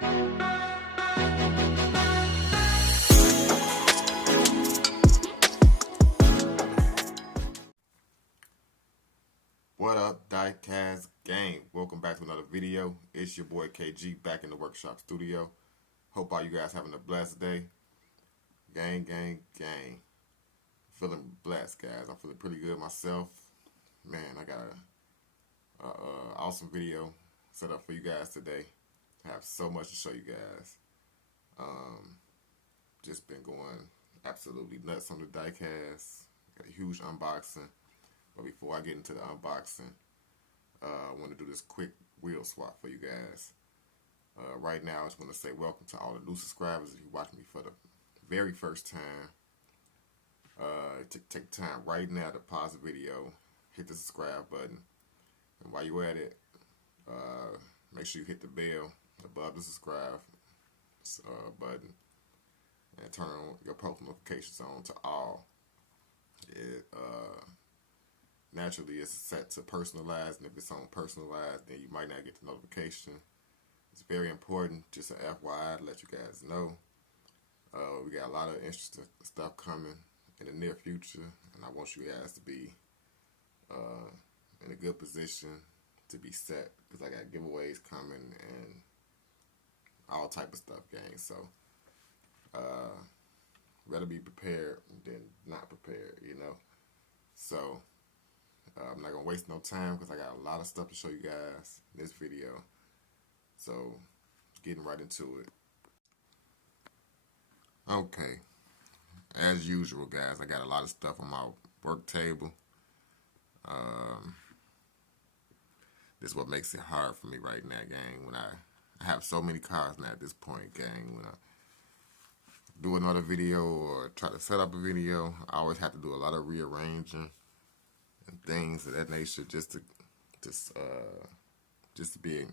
What up, Diecast gang? Welcome back to another video. It's your boy KG back in the workshop studio. Hope all you guys having a blessed day. Gang. Feeling blessed, guys. I'm feeling pretty good myself. Man, I got a awesome video set up for you guys today. I have so much to show you guys. Just been going absolutely nuts on the diecast. Got a huge unboxing. But before I get into the unboxing, I want to do this quick wheel swap for you guys. Right now, I just want to say welcome to all the new subscribers. If you watch me for the very first time, take time right now to pause the video, hit the subscribe button, and while you're at it, make sure you hit the bell above the subscribe button and turn on your post notifications on to all. Naturally, it's set to personalized, and if it's on personalized, then you might not get the notification. It's very important, just an FYI to let you guys know. We got a lot of interesting stuff coming in the near future, and I want you guys to be in a good position to be set, because I got giveaways coming and all type of stuff, gang. So, rather be prepared than not prepared, you know. So, I'm not going to waste no time because I got a lot of stuff to show you guys in this video. So, getting right into it. Okay. As usual, guys, I got a lot of stuff on my work table. This is what makes it hard for me right now, gang. When I have so many cars now at this point, gang. When I do another video or try to set up a video, I always have to do a lot of rearranging and things of that nature just to be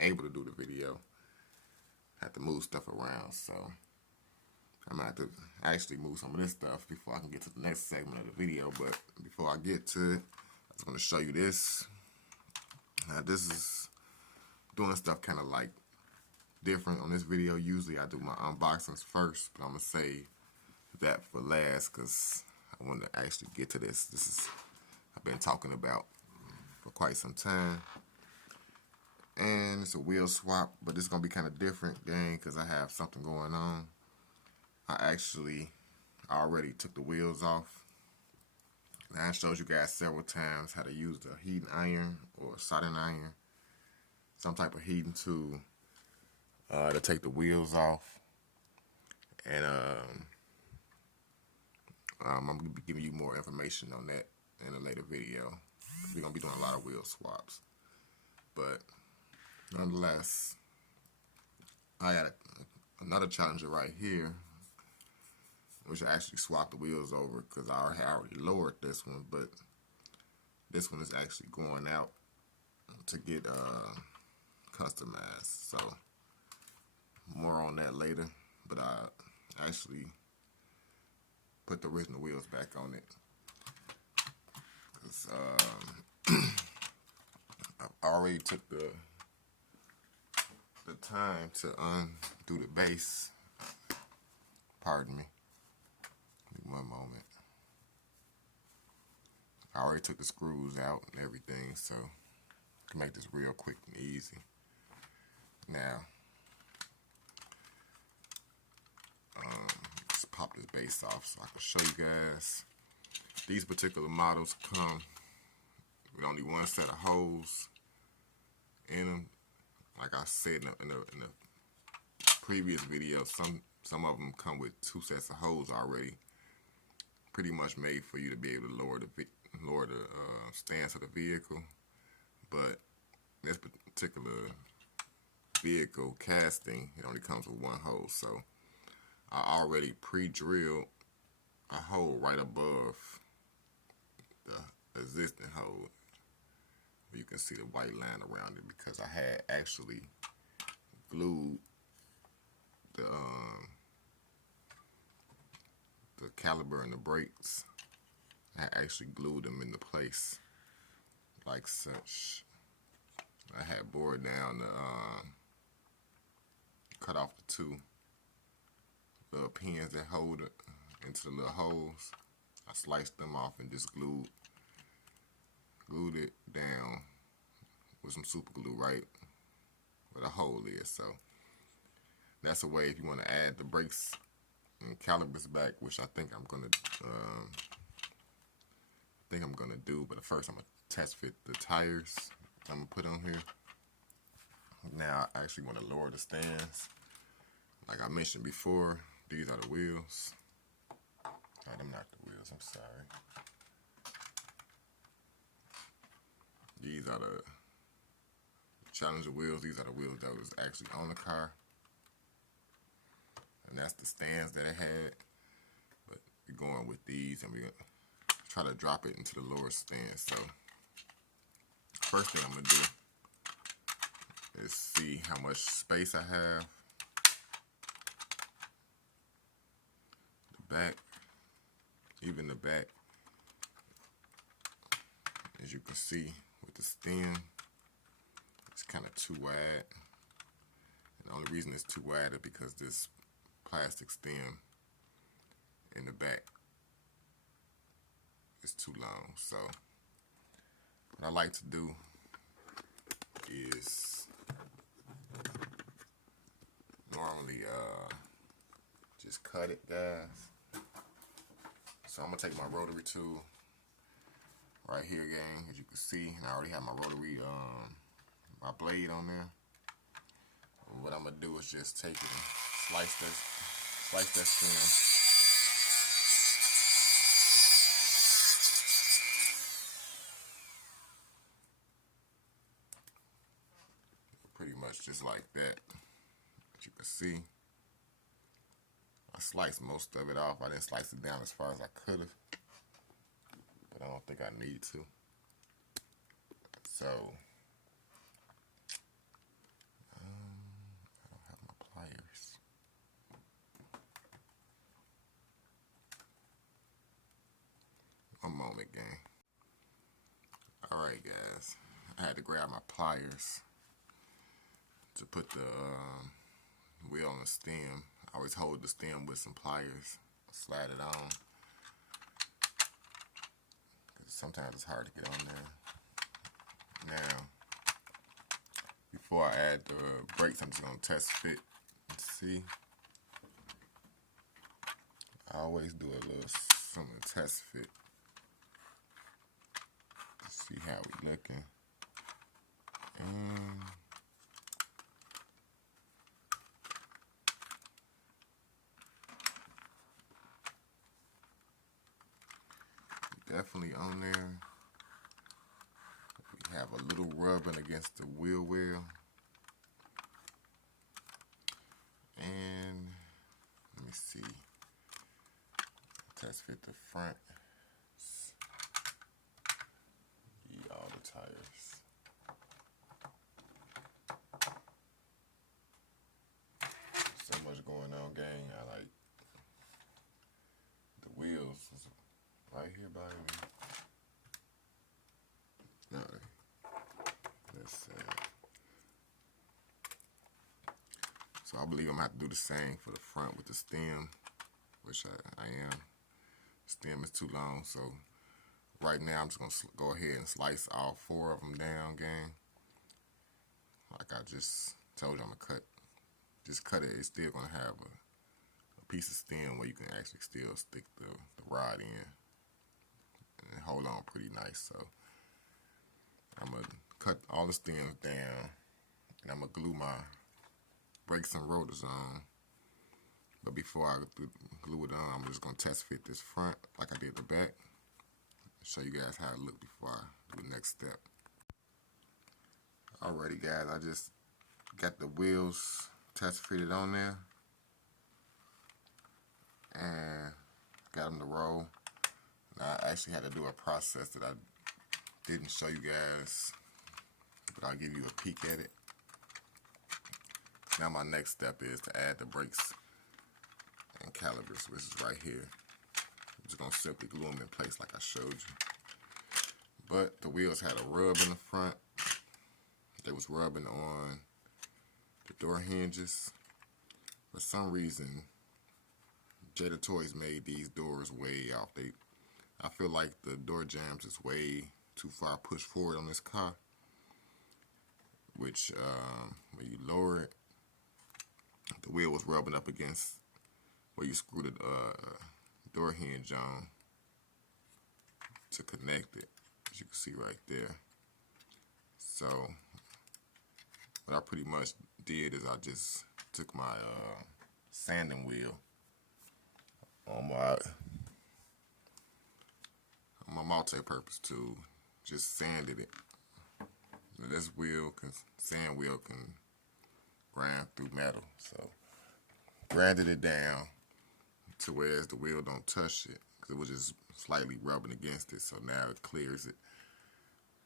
able to do the video. I have to move stuff around, so I'm gonna have to actually move some of this stuff before I can get to the next segment of the video. But before I get to it, I just want to show you this. Now, this is doing stuff kind of like different on this video. Usually I do my unboxings first, but I'm gonna save that for last because I want to actually get to this. This is I've been talking about for quite some time, and it's a wheel swap, but it's gonna be kind of different, gang, because I have something going on. I already took the wheels off. And I showed you guys several times how to use the heating iron or soldering iron, some type of heating tool, to take the wheels off. And I'm going to be giving you more information on that in a later video. We're going to be doing a lot of wheel swaps. But nonetheless, I got another challenger right here, which I actually swapped the wheels over because I already lowered this one, but this one is actually going out to get customized. So more on that later, but I actually put the original wheels back on it because I already took the time to undo the base. Pardon me. One moment. I already took the screws out and everything, so I can make this real quick and easy. Now, just pop this base off so I can show you guys. These particular models come with only one set of holes in them. Like I said in the previous video, some of them come with two sets of holes already, pretty much made for you to be able to lower the stance of the vehicle. But this particular vehicle casting, it only comes with one hole, so I already pre-drilled a hole right above the existing hole. You can see the white line around it because I had actually glued the caliper and the brakes. I actually glued them into place like such. I had bored down cut off the two little pins that hold it into the little holes. I sliced them off and just glued it down with some super glue right where the hole is. So that's a way if you want to add the brakes and calipers back, which I think I'm gonna do. But first I'm gonna test fit the tires I'm gonna put on here. Now I actually want to lower the stands. Like I mentioned before, these are the wheels. Oh, them not the wheels, I'm sorry. These are the Challenger wheels. These are the wheels that was actually on the car. And that's the stands that it had. But we're going with these and we're going to try to drop it into the lower stand. So first thing I'm going to do is see how much space I have. The back, even the back, as you can see with the stem, it's kind of too wide. And the only reason it's too wide is because this plastic stem in the back is too long. So what I like to do is normally just cut it, guys. So I'm gonna take my rotary tool right here, gang, as you can see, and I already have my rotary my blade on there. What I'm gonna do is just take it and slice that stem. Pretty much just like that. As you can see, I sliced most of it off. I didn't slice it down as far as I could have, but I don't think I need to. So I don't have my pliers. One moment, gang. Alright, guys. I had to grab my pliers to put the wheel on the stem. I always hold the stem with some pliers, slide it on, because sometimes it's hard to get on there. Now, before I add the brakes, I'm just going to test fit and see. I always do a little something to test fit. See how we looking. And definitely on there. We have a little rubbing against the wheel well. And let me see. Test fit the front. All the tires. So much going on, gang. I like the wheels right here by me. No, that's sad. So I believe I'm gonna have to do the same for the front with the stem, which I am. The stem is too long, so right now I'm just gonna go ahead and slice all 4 of them down, gang. Like I just told you, I'm gonna just cut it. It's still gonna have a piece of stem where you can actually still stick the rod in and hold on pretty nice. So I'm gonna cut all the stems down and I'm gonna glue my brakes and rotors on. But before I glue it on, I'm just gonna test fit this front like I did the back. Show you guys how it look before I do the next step. Alrighty, guys, I just got the wheels test fitted on there and got them to roll. Now, I actually had to do a process that I didn't show you guys, but I'll give you a peek at it. Now my next step is to add the brakes and calipers, which is right here. I'm just going to simply glue them in place like I showed you. But the wheels had a rub in the front. They was rubbing on the door hinges. For some reason, Jada Toys made these doors way off. I feel like the door jambs is way too far pushed forward on this car, which when you lower it, the wheel was rubbing up against where you screw the door hinge on to connect it, as you can see right there. So what I pretty much did is I just took my sanding wheel on my multi-purpose tool, just sanded it. Now this sand wheel can grind through metal, so grinded it down to where the wheel don't touch it, because it was just slightly rubbing against it, so now it clears it.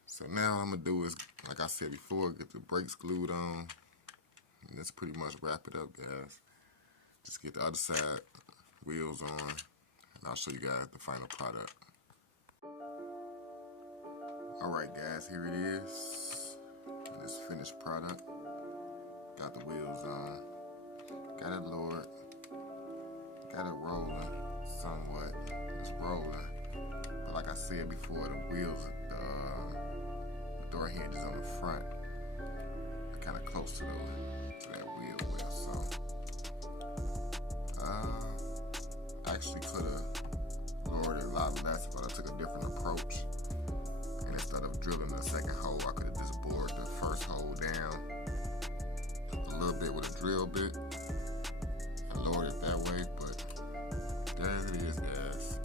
So now what I'm going to do is, like I said before, get the brakes glued on, and that's pretty much wrap it up, guys. Just get the other side wheels on, and I'll show you guys the final product. Alright guys, here it is, this finished product. Got the wheels on, got it lowered, got it rolling somewhat. It's rolling, but like I said before, the wheels, the door hinges on the front are kind of close to that wheel well. So I actually could have lowered it a lot less, but I took a different approach. And instead of drilling the second hole, I could have just bored the first hole down a little bit with a drill bit and lowered it that way. But there it is, guys.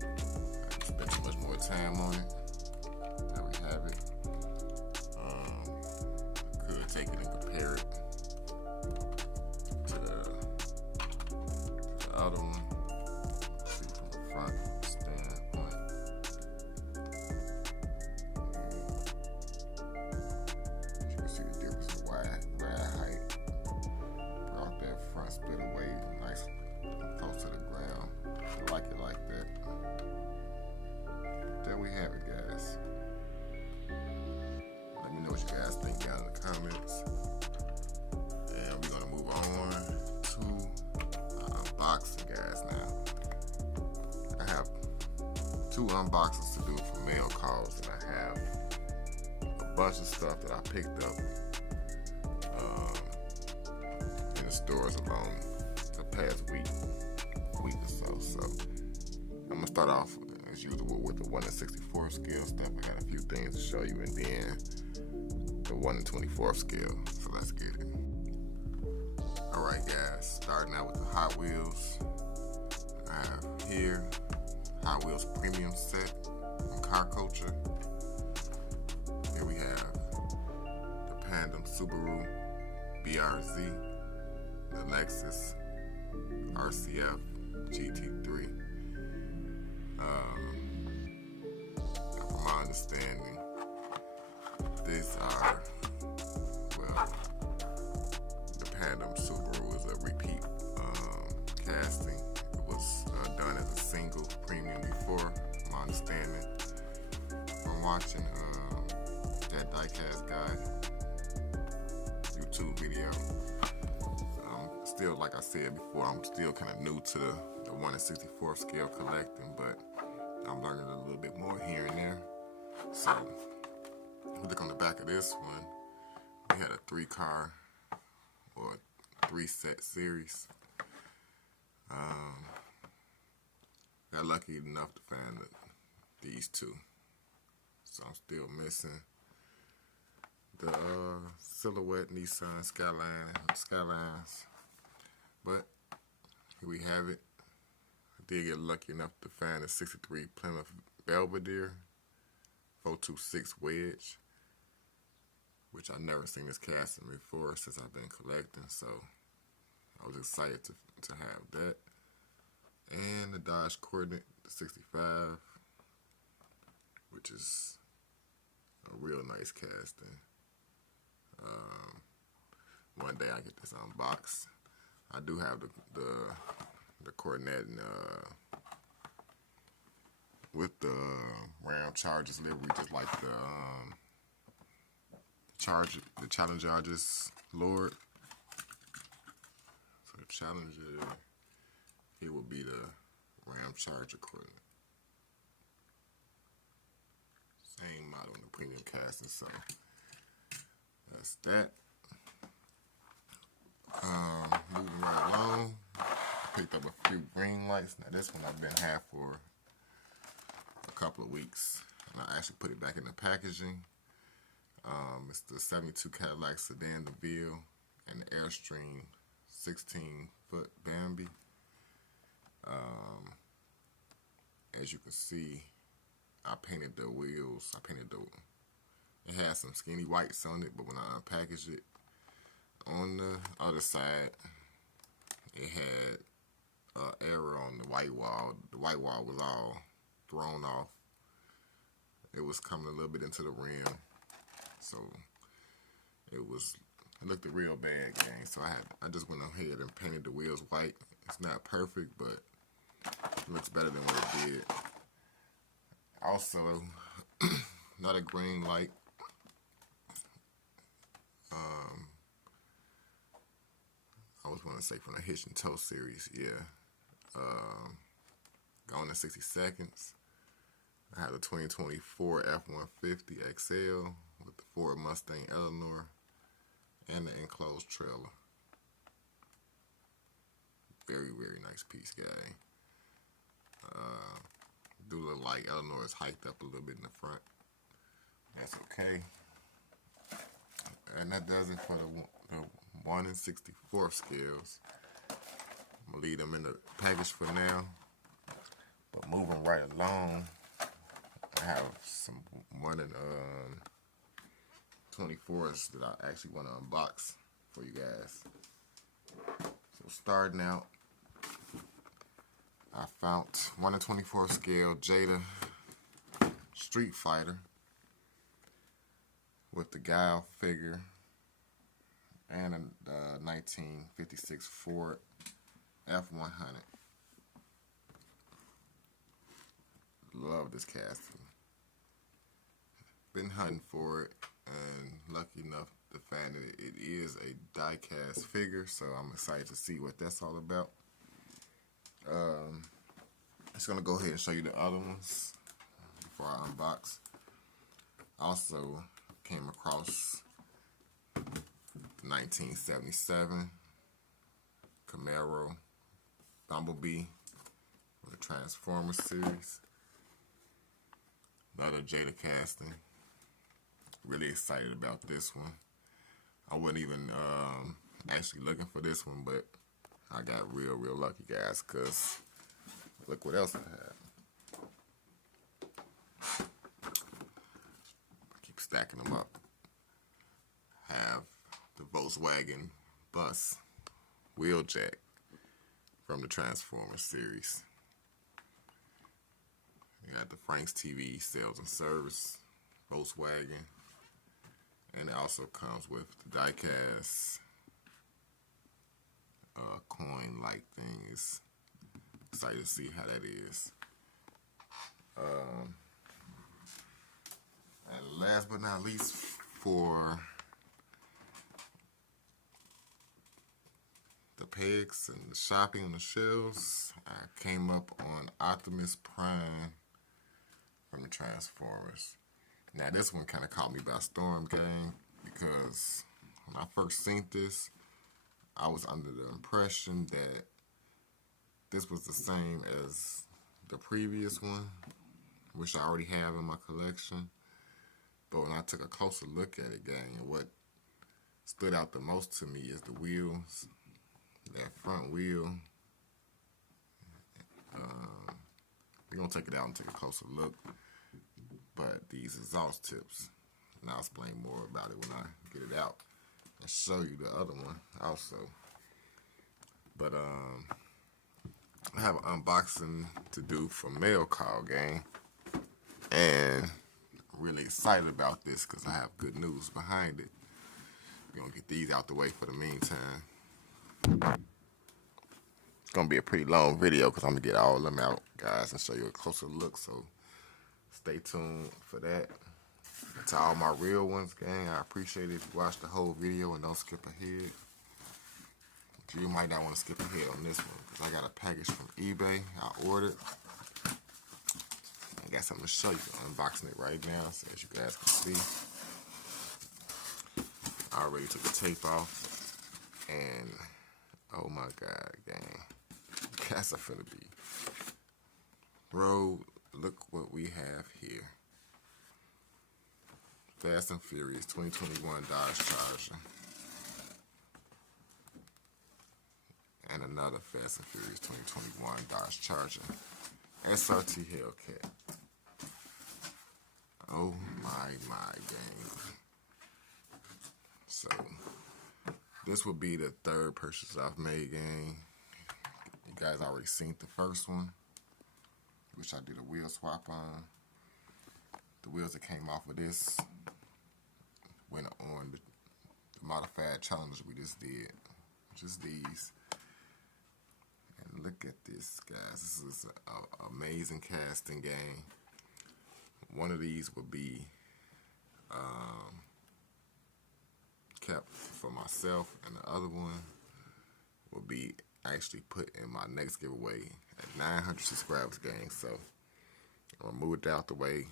I didn't spend too much more time on it. There we have it. Could take it and compare it to the other one. See from the front standpoint. You can see the difference in ride height. Brought that front split away nice close to the ground. I like it like that. There we have it, guys. Let me know what you guys think down in the comments. And we're gonna move on to unboxing, guys. Now I have 2 unboxings to do for mail calls, and I have a bunch of stuff that I picked up in the stores along the past week or so. So I'm gonna start off as usual with the 1/64 scale stuff. I got a few things to show you, and then the 1/24 scale. So let's get it. Alright guys, starting out with the Hot Wheels. I have here Hot Wheels Premium Set from Car Culture. Here we have the Pandem Subaru BRZ, the Lexus RCF GT3. From my understanding, these are, well, the Pandem Subaru is a repeat casting. It was done as a single premium before, from my understanding. I'm watching that Diecast guy YouTube video. Still, like I said before, I'm still kind of new to the 1/64 scale collecting, but I'm learning a little bit more here and there. So, if you look on the back of this one, we had a 3-car or 3-set series. Got lucky enough to find these 2. So I'm still missing the Silhouette Nissan Skylines. But here we have it. I did get lucky enough to find a 63 Plymouth Belvedere 426 wedge, which I've never seen this casting before since I've been collecting, so I was excited to have that. And the Dodge Coordinate 65, which is a real nice casting. One day I get this unboxed. I do have the Coordinate with the round charges livery, just like the Challenger I just lowered. So the Challenger. Here will be the Ram Charger equipment. Same model in the premium casting, so that's that. Moving right along, picked up a few green lights. Now this one I've been had for a couple of weeks, and I actually put it back in the packaging. It's the 72 Cadillac Sedan DeVille and the Airstream 16-foot Bambi. As you can see, I painted the wheels. It has some skinny whites on it, but when I unpackaged it, on the other side, it had an error on the white wall. The white wall was all thrown off. It was coming a little bit into the rim, so it looked real bad, gang. So I just went ahead and painted the wheels white. It's not perfect, but it looks better than what it did. Also, another green light. I was going to say from the Hitch and Tow series, yeah. Gone in 60 seconds. I had a 2024 F-150 XL with the Ford Mustang Eleanor and the enclosed trailer. Very, very nice piece, guy. Do look like Eleanor is hiked up a little bit in the front. That's okay. And that does it for the 1 in 64 scales. I'm going to leave them in the package for now. But moving right along, I have some 1 in 24s that I actually want to unbox for you guys. So starting out, I found 1 in 24 scale Jada Street Fighter with the Guile figure and a 1956 Ford F-100. Love this casting. Been hunting for it, and lucky enough to find that it is a die-cast figure, so I'm excited to see what that's all about. Just gonna go ahead and show you the other ones before I unbox. Also came across the 1977 Camaro Bumblebee from the Transformers series. Another Jada casting. Really excited about this one. I wasn't even actually looking for this one, but I got real lucky, guys, because look what else I have. Keep stacking them up. Have the Volkswagen bus wheeljack from the Transformers series. You got the Frank's TV sales and service Volkswagen, and it also comes with the diecast coin-like things. Excited to see how that is. And last but not least, for the pegs and the shopping on the shelves, I came up on Optimus Prime from the Transformers. Now this one kind of caught me by storm, gang, because when I first seen this, I was under the impression that this was the same as the previous one, which I already have in my collection. But when I took a closer look at it, gang, what stood out the most to me is the wheels. That front wheel. We're going to take it out and take a closer look. But these exhaust tips, and I'll explain more about it when I get it out and show you the other one also. But I have an unboxing to do for Mail Call, gang, and I'm really excited about this because I have good news behind it. We're going to get these out the way for the meantime. It's going to be a pretty long video because I'm going to get all of them out, guys, and show you a closer look, so stay tuned for that. And to all my real ones, gang, I appreciate it if you watch the whole video and don't skip ahead. You might not want to skip ahead on this one because I got a package from eBay I ordered. I got something to show you. I'm unboxing it right now so as you guys can see. I already took the tape off and oh my god, gang. That's a finna be. Bro, look what we have here. Fast and Furious 2021 Dodge Charger. And another Fast and Furious 2021 Dodge Charger. SRT Hellcat. Oh my gang. So, this will be the third purchase I've made, gang. You guys already seen the first one, which I did a wheel swap on. The wheels that came off of this went on the modified challenge we just did. Just these. And look at this, guys. This is an amazing casting, gang. One of these will be kept for myself, and the other one will be actually put in my next giveaway at 900 subscribers, gang. So I'm gonna move it out the way.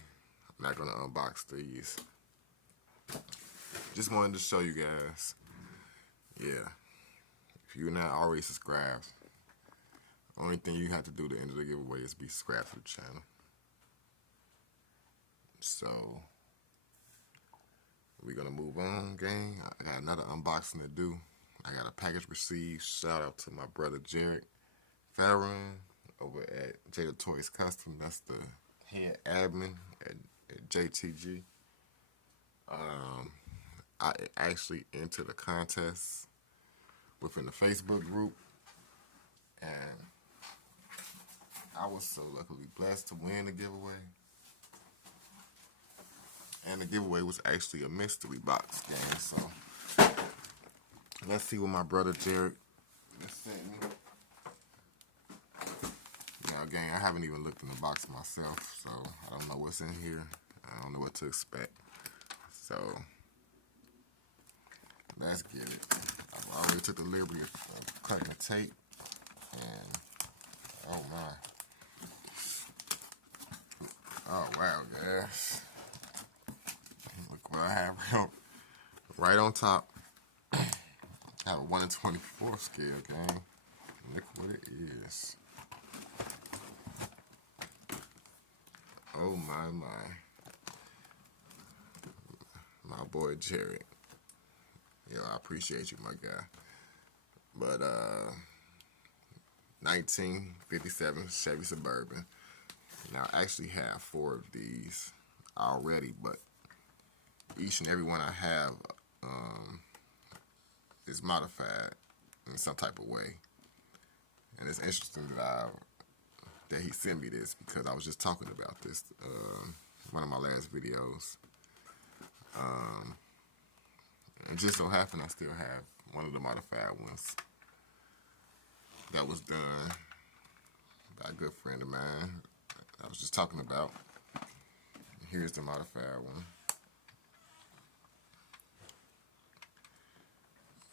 I'm not gonna unbox these. Just wanted to show you guys. Yeah, if you're not already subscribed, only thing you have to do to enter the giveaway is be subscribed to the channel. So we're gonna move on, gang. I got another unboxing to do. I got a package received. Shout out to my brother Jared Farron over at Jada Toys Custom. That's the head admin at JTG. I actually entered a contest within the Facebook group, and I was so luckily blessed to win the giveaway. And the giveaway was actually a mystery box, gang. So let's see what my brother Jared just sent me. Now, gang, I haven't even looked in the box myself, so I don't know what's in here. I don't know what to expect. So let's get it. I already took the liberty of cutting the tape, and oh my. Oh wow, guys. Look what I have right on top. I have a 1 in 24 scale, gang. Look what it is. Oh my. My boy Jared. Yo, I appreciate you, my guy. But 1957 Chevy Suburban. Now I actually have 4 of these already, but each and every one I have is modified in some type of way. And it's interesting that he sent me this because I was just talking about this one of my last videos. And just so happened I still have one of the modified ones that was done by a good friend of mine I was just talking about. Here's the modified one,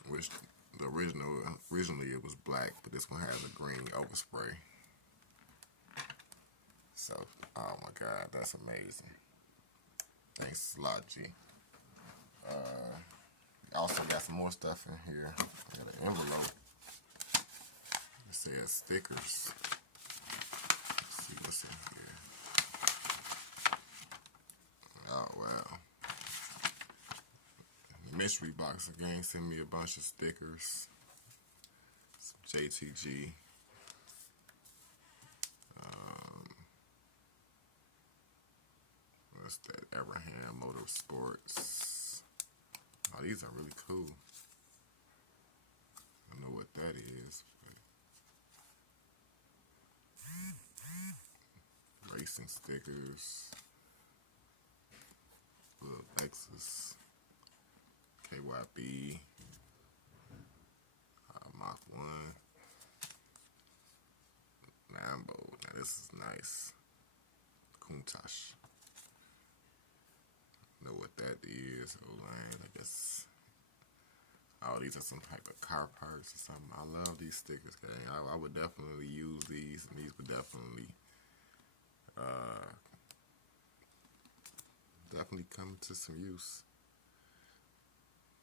which the originally it was black, but this one has a green overspray. So, oh my God, that's amazing. Thanks a lot, G. Also got some more stuff in here. I got an envelope. It says stickers. Let's see what's in here. Oh wow. Mystery box again. Send me a bunch of stickers. Some JTG. What's that? Abraham Motorsports. Oh, these are really cool. I don't know what that is. Racing stickers. Little Lexus. KYB. Mach 1. Lambo. Now this is nice. Countach. Know what that is. Oline, I guess. Oh, these are some type of car parts or something. I love these stickers, gang. I would definitely use these, and these would definitely, definitely come to some use.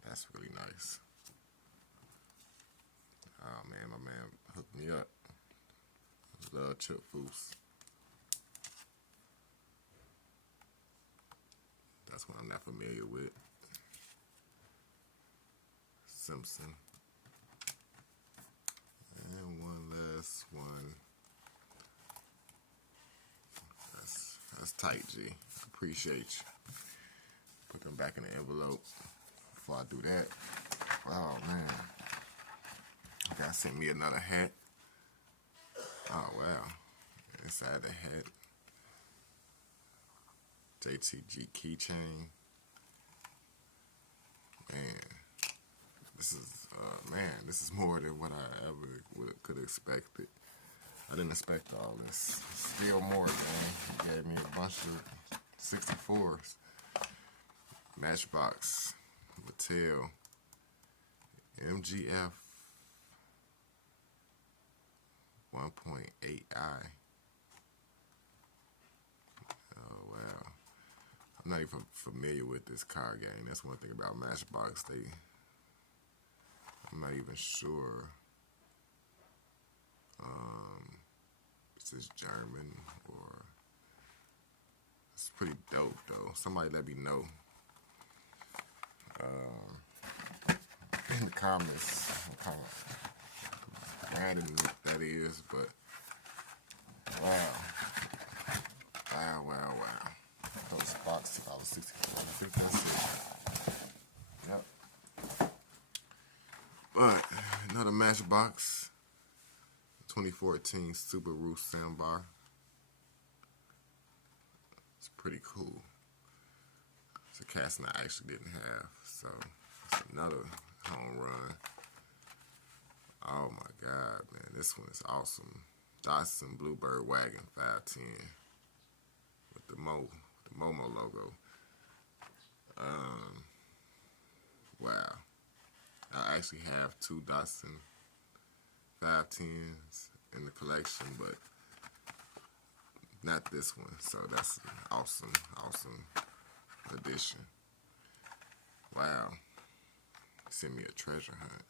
That's really nice. Oh man, my man hooked me up. Love chip foos. That's one I'm not familiar with. Simpson. And one last one. That's tight, G. Appreciate you. Put them back in the envelope before I do that. Oh man. Okay, sent me another hat. Oh wow. Inside the hat, JTG keychain. This is more than what I ever could have expected. I didn't expect all this. Still more, man. He gave me a bunch of 64s. Matchbox, Mattel, MGF 1.8i. Oh wow. I'm not even familiar with this card game. That's one thing about Matchbox. I'm not even sure. Is this German or? It's pretty dope though. Somebody let me know in the comments what kind of branding that is, but wow. Those box $2.64. I think that's it. Yep. But another Matchbox 2014 Subaru Sambar. It's pretty cool. It's a casting I actually didn't have, so it's another home run. Oh my god, man, this one is awesome. Datsun Bluebird Wagon 510 with the Momo logo. Wow. I actually have two Datsun 510s in the collection, but not this one. So that's an awesome addition. Wow. Send me a treasure hunt.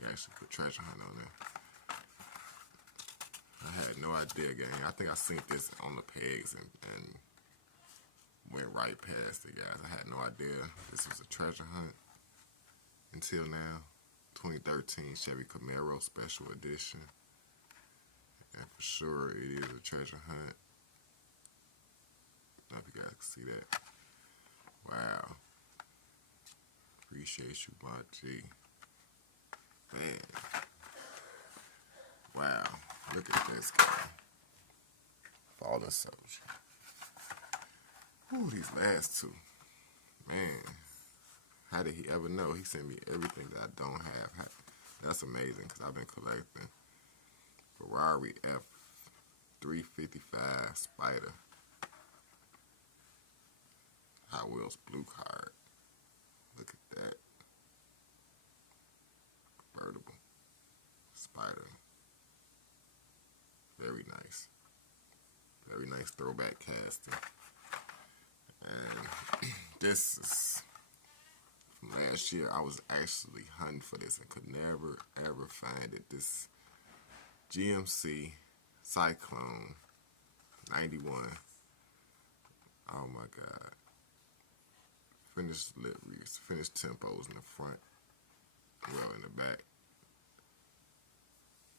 You actually put treasure hunt on there. I had no idea, gang. I think I seen this on the pegs and went right past it, guys. I had no idea this was a treasure hunt until now. 2013 Chevy Camaro Special Edition. And for sure, it is a treasure hunt. I don't know if you guys can see that. Wow. Appreciate you, my G. Man. Wow. Look at this guy. Fallen Soldier. Ooh, these last two. Man. How did he ever know? He sent me everything that I don't have. That's amazing because I've been collecting Ferrari F355 Spider. Hot Wheels blue card. Look at that. Convertible. Spider. Very nice. Very nice throwback casting. And this is from last year. I was actually hunting for this and could never ever find it. This GMC Cyclone 91. Oh my god. Finished liveries, finished tempos in the front, well in the back.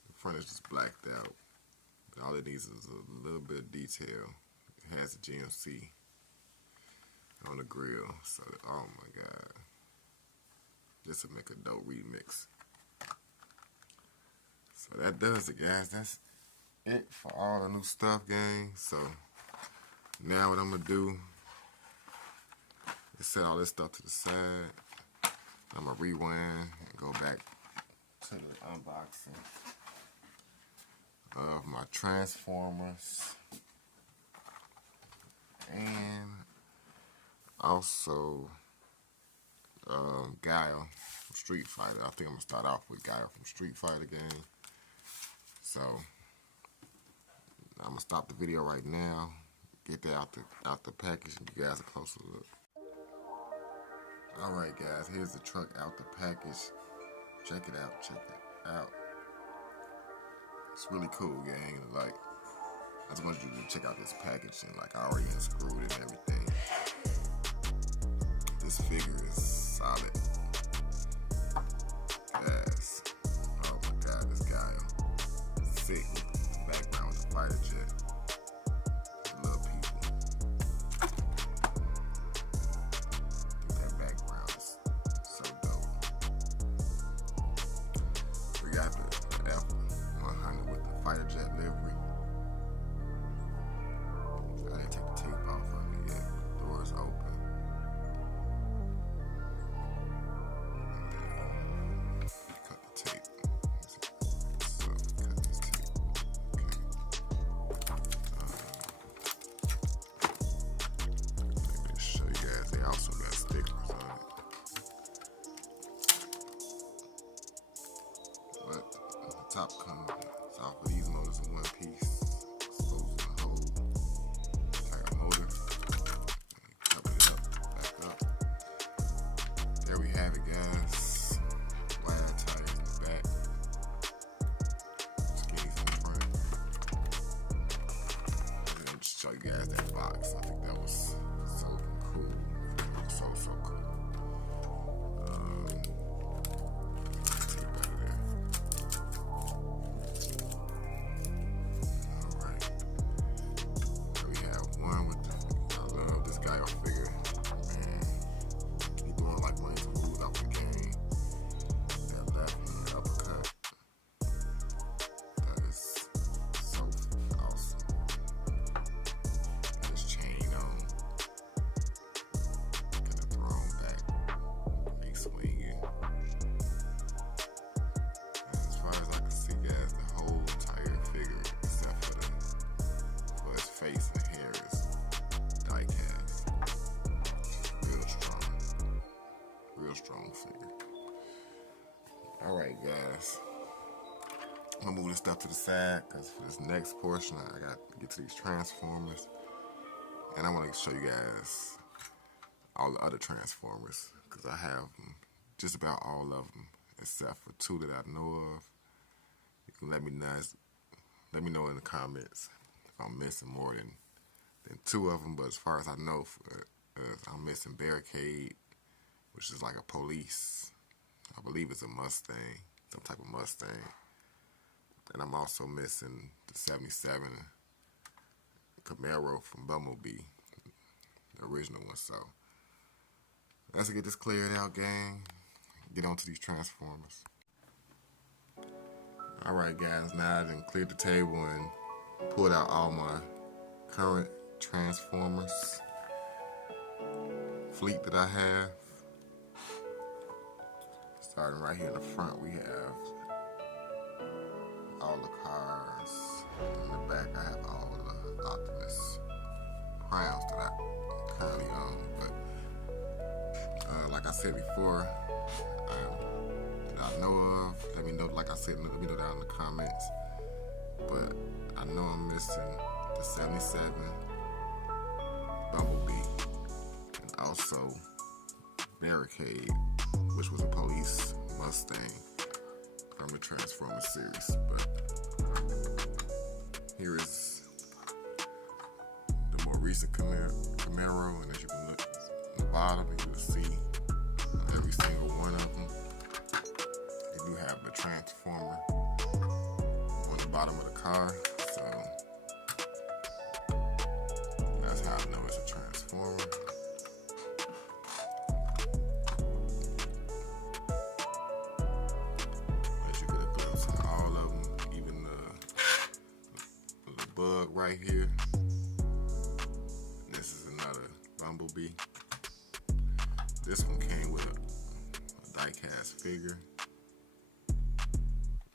The front is just blacked out. And all it needs is a little bit of detail. It has a GMC on the grill, so oh my god. This will make a dope remix. So that does it, guys. That's it for all the new stuff, gang. So now what I'm gonna do is set all this stuff to the side. I'm gonna rewind and go back to the unboxing of my Transformers and also Guile from Street Fighter. I think I'm gonna start off with Guile from Street Fighter game. So I'm gonna stop the video right now, get that out the package, and give you guys a closer look. Alright guys, here's the truck out the package. Check it out, check it out. It's really cool, gang. Like, I just want you to check out this package, and like I already unscrewed it and everything. This figure is solid. Yes. Oh my god, this guy is sick. Background with the fighter jet. I love people. That background is so dope. We got the F100 with the fighter jet livery. I didn't take the tape off of it yet. The door is open. Cut the tape. So, cut this tape. Let me show you guys. They also got stickers on it. But the top comes off of these motors in one piece. Exposing the whole entire motor. Cover it up, back up. There we have it, guys. Wide tires in the back. Skis in the front. I'm gonna just show you guys that box. I think that was so cool. So cool. Take it out of there. Alright. So we have one with the, I love this guy figure. Man, he doing like one of his moves out the game. That left and the uppercut. That is so awesome. This chain on. Get the throne back. He swinging. As far as I can see, guys, the whole entire figure, except for his face and hair, is die-cast. Real strong figure. Alright, guys. I'm gonna move this stuff to the side because for this next portion, I got to get to these Transformers. And I want to show you guys all the other Transformers because I have them, just about all of them, except for two that I know of. You can let me know in the comments if I'm missing more than two of them. But as far as I know, I'm missing Barricade, which is like a police. I believe it's a Mustang, some type of Mustang. And I'm also missing the 77 Camaro from Bumblebee, the original one. So let's get this cleared out, gang. Get onto these Transformers. Alright guys, now I done cleared the table and pulled out all my current Transformers fleet that I have. Starting right here in the front, we have all the cars. In the back, I have all the Optimus Primes that I currently own. But like I said before, that I know of, let me know. Like I said, let me know down in the comments. But I know I'm missing the 77 Bumblebee and also Barricade, which was a police Mustang from the Transformers series. But here is the more recent Camaro, and as you can look at the bottom, you will see every single one of them. They do have the Transformer on the bottom of the car, so that's how I know it's a Transformer. Bug right here. This is another Bumblebee. This one came with a die-cast figure,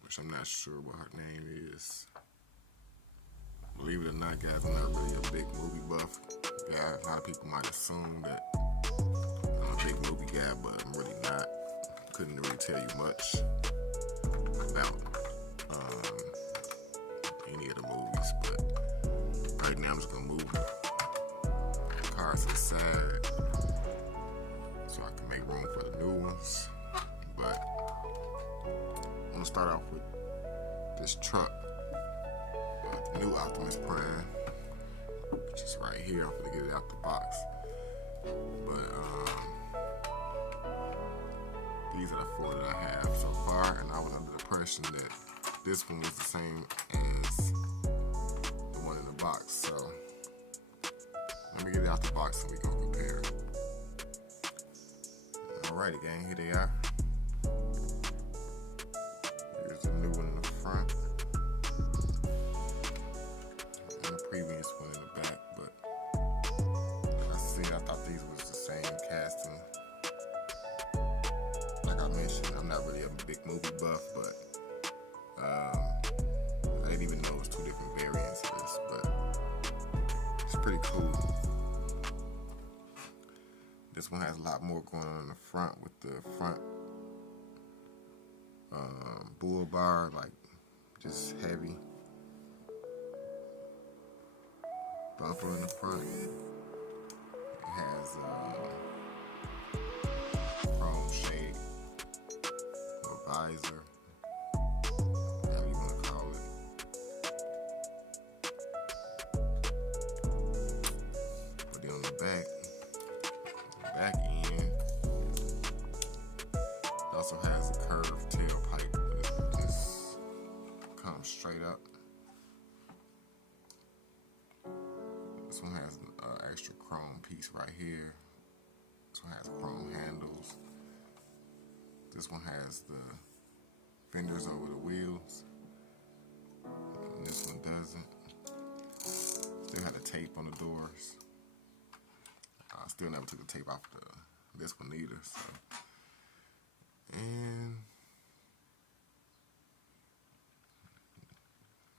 which I'm not sure what her name is. Believe it or not, guys, I'm not really a big movie buff. Yeah, a lot of people might assume that I'm a big movie guy, but I'm really not. Couldn't really tell you much about any of the movies, but right now I'm just gonna move the cars to the side so I can make room for the new ones. But I'm gonna start off with this truck, the new Optimus Prime, which is right here. I'm gonna get it out the box. But these are the 4 that I have so far, and I was under the impression that this one was the same as the one in the box. So let me get it out the box so we can compare. Alrighty, gang, here they are. Here's the new one in the front, and the previous one in the back. But like I said, I thought these was the same casting. Like I mentioned, I'm not really a big movie buff, but I didn't even know it was 2 different variants of this, but it's pretty cool. This one has a lot more going on in the front with the front bull bar, like just heavy bumper in the front. It has chrome shade or visor, whatever you want to call it. But then on the back end, it also has a curved tailpipe that just comes straight up. This one has an extra chrome piece right here. This one has chrome handles. This one has the fenders over the wheels, and this one doesn't. Still had the tape on the doors. I still never took the tape off this one either. So, and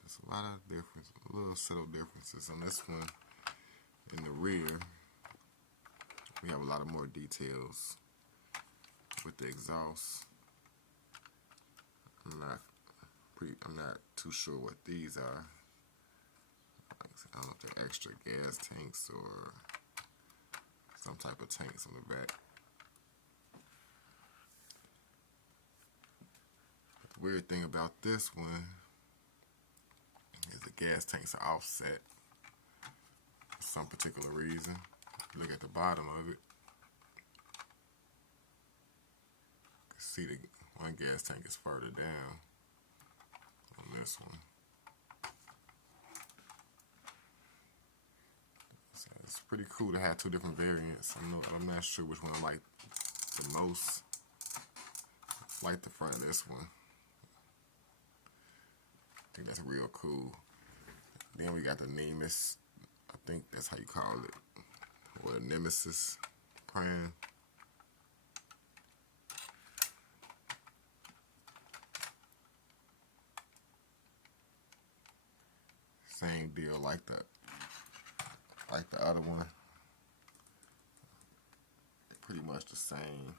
there's a lot of difference, little subtle differences on this one. In the rear, we have a lot of more details with the exhaust. I'm not too sure what these are. I don't know if they're extra gas tanks or some type of tanks on the back. But the weird thing about this one is the gas tanks are offset for some particular reason. Look at the bottom of it. You can see the one gas tank is further down on this one. So it's pretty cool to have 2 different variants. I'm not sure which one I like the most. I like the front of this one. I think that's real cool. Then we got the Nemesis. I think that's how you call it. Or the Nemesis Prime. Same deal like the other one. Pretty much the same.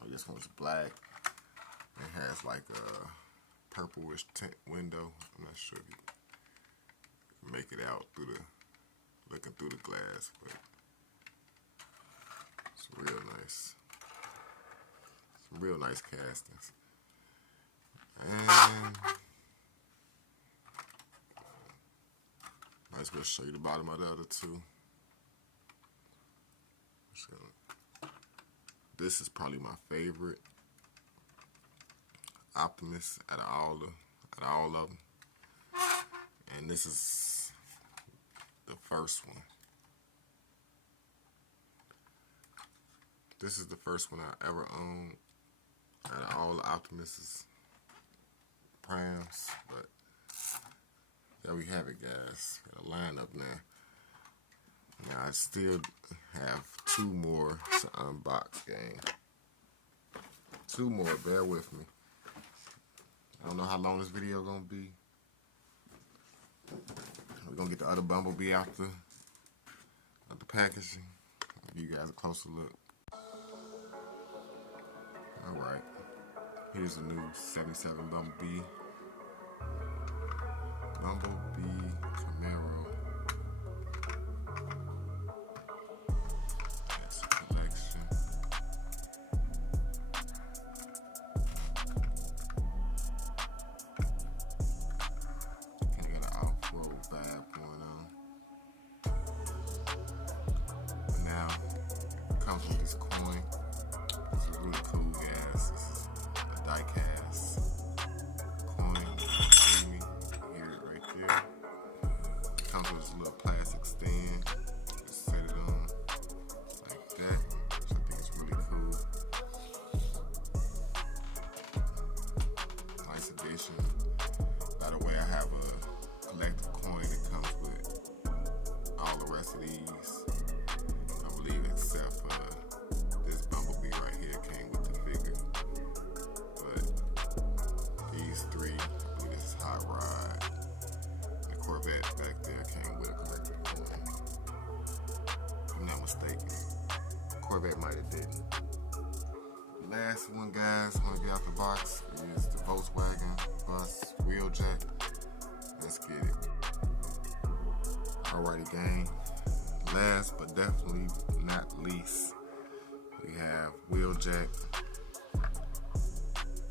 Oh, this one's black. It has like a purplish tint window. I'm not sure if you can make it out through looking through the glass, but it's real nice. Some real nice castings. And I just going to show you the bottom of the other 2. So, this is probably my favorite Optimus out of all of them. And this is the first one. This is the first one I ever owned out of all the Optimus's Primes. But there we have it, guys. Got a lineup now. Now I still have 2 more to unbox, gang. 2 more, bear with me. I don't know how long this video gonna be. We're gonna get the other Bumblebee out the packaging. I'll give you guys a closer look. Alright, here's a new 77 Bumblebee. Bumblebee Camaro. That's a collection. Kinda got an off-road vibe going on. But now, it comes with this coin. This is really cool, guys. This is a diecast coin. See me? Hear it right there. It comes with this little plastic stand. Just set it on like that, which I think is really cool. Nice addition. By the way, I have a collector coin that comes with all the rest of these. I believe except for this Bumblebee right here came with the figure. But these three, I believe this is Hot Rod. The Corvette back there came with a collector coin. If I'm not mistaken. Corvette might have didn't. Last one, guys, want to get out the box is the Volkswagen bus wheeljack. Let's get it. Alrighty, gang. Last but definitely not least, we have wheeljack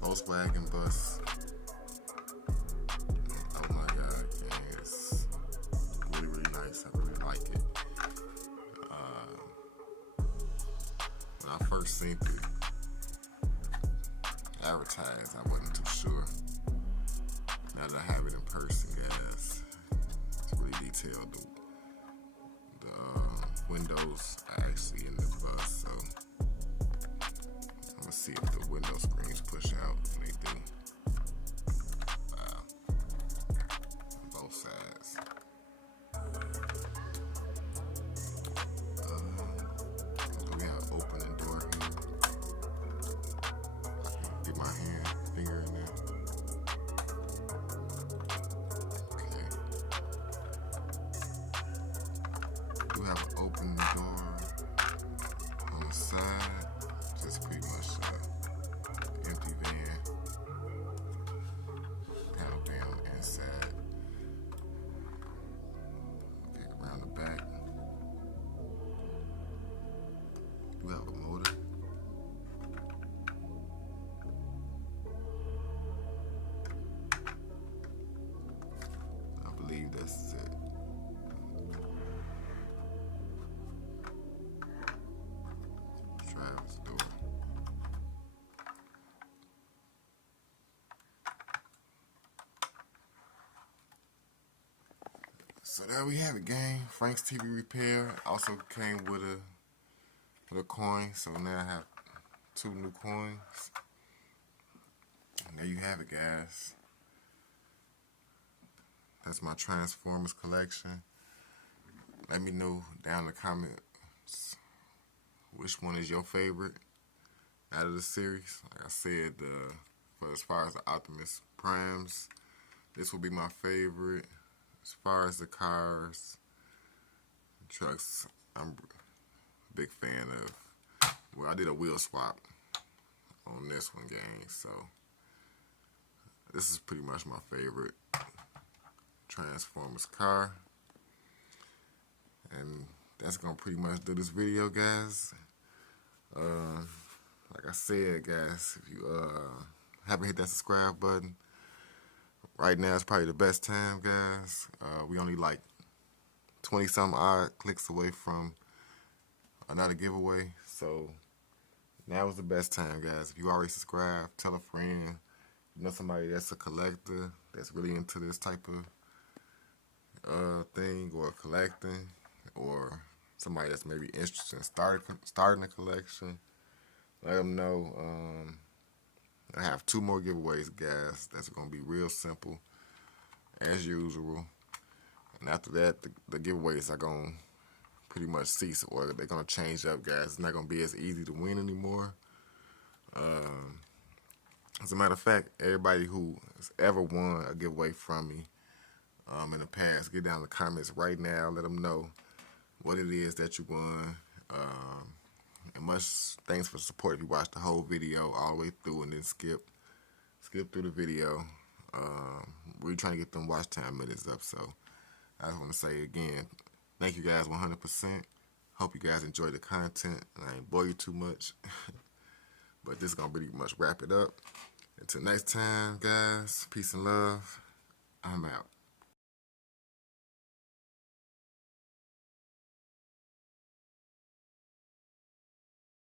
Volkswagen bus. Oh my god, gang, it's really, really nice. I really like it. When I first seen it advertised, I wasn't too sure. Now that I have it in person, guys, it's really detailed. The windows are actually in the bus, so I'm gonna see if the window screens push out, and they do. Wow. Both sides. We have an opening door here. Get my finger in there. Okay. We have an open door on the side. Just pretty much empty van. Panel van on the inside. Okay, around the back. We have a motor. I believe that's it. Driver's door. So there we have it, gang. Frank's TV Repair also came with a coin. So now I have two new coins. And there you have it, guys. That's my Transformers collection. Let me know down in the comments which one is your favorite out of the series. Like I said, for as far as the Optimus Primes, this will be my favorite. As far as the cars, trucks, I'm a big fan of. Well, I did a wheel swap on this one, gang. So this is pretty much my favorite Transformers car. And that's gonna pretty much do this video, guys. Like I said, guys, if you haven't hit that subscribe button, right now is probably the best time, guys. We only like 20-some odd clicks away from another giveaway. So now is the best time, guys. If you already subscribed, tell a friend. You know somebody that's a collector, that's really into this type of thing, or collecting, or somebody that's maybe interested in starting a collection. Let them know. I have 2 more giveaways, guys. That's going to be real simple, as usual. And after that, the giveaways are going to pretty much cease, or they're going to change up, guys. It's not going to be as easy to win anymore. As a matter of fact, everybody who has ever won a giveaway from me in the past, get down in the comments right now. Let them know what it is that you won. And much thanks for the support if you watched the whole video all the way through and then skip through the video. We're trying to get them watch time minutes up, so I just want to say again, thank you guys 100%. Hope you guys enjoy the content. I ain't bore you too much, but this is gonna pretty much wrap it up. Until next time, guys, peace and love. I'm out.